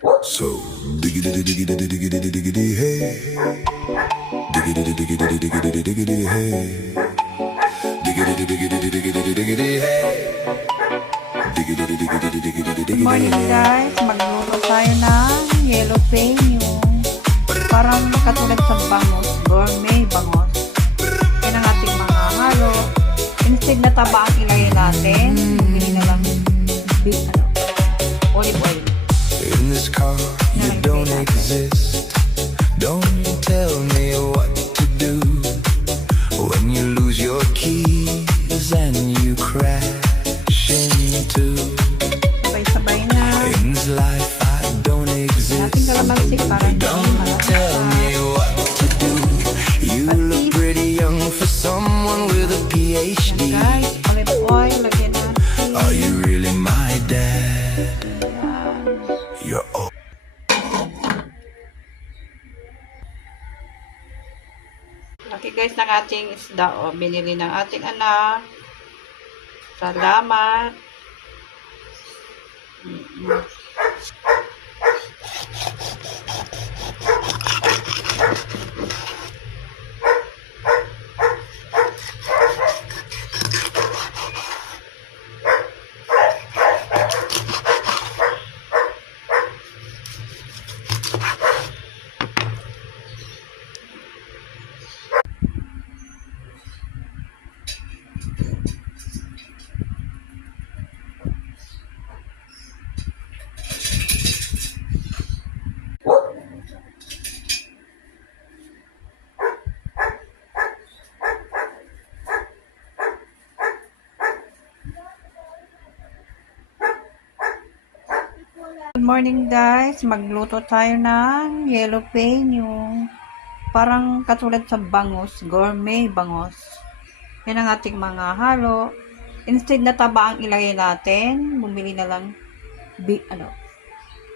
So diggity diggity diggity diggity hey, diggity diggity diggity diggity hey, diggity diggity diggity diggity hey, diggity diggity diggity Good diggity morning hey. guys, magluto tayo ng yellow pain yung parang katulad sa bangos, gourmet bangos. Yan ang ating mga halo. Instead na taba ang ilagay natin, bumili na lang olive oil. In this car, you don't exist. Don't tell me what to do when you lose your keys and you crash into. Sabay-sabay na. In this life, I don't exist. Nating kalamansi para Don't tell me what to do. You look pretty young for someone with a PhD. Guys, olive oil, lagyan natin. Are you really my dad? You're old. Okay guys, ng ating isda binili ng ating anak. Salamat. Good morning guys, magluto tayo ng yellow pain yung parang katulad sa bangos, gourmet bangos. Yan ang ating mga halo. Instead na taba ang ilagay natin, bumili na lang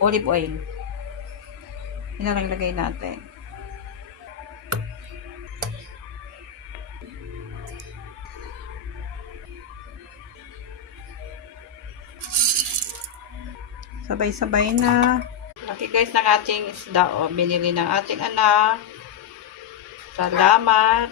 olive oil. Yan na lang ilagay natin. Sabay-sabay na. Okay guys, ng ating isda binili ng ating anak. Salamat.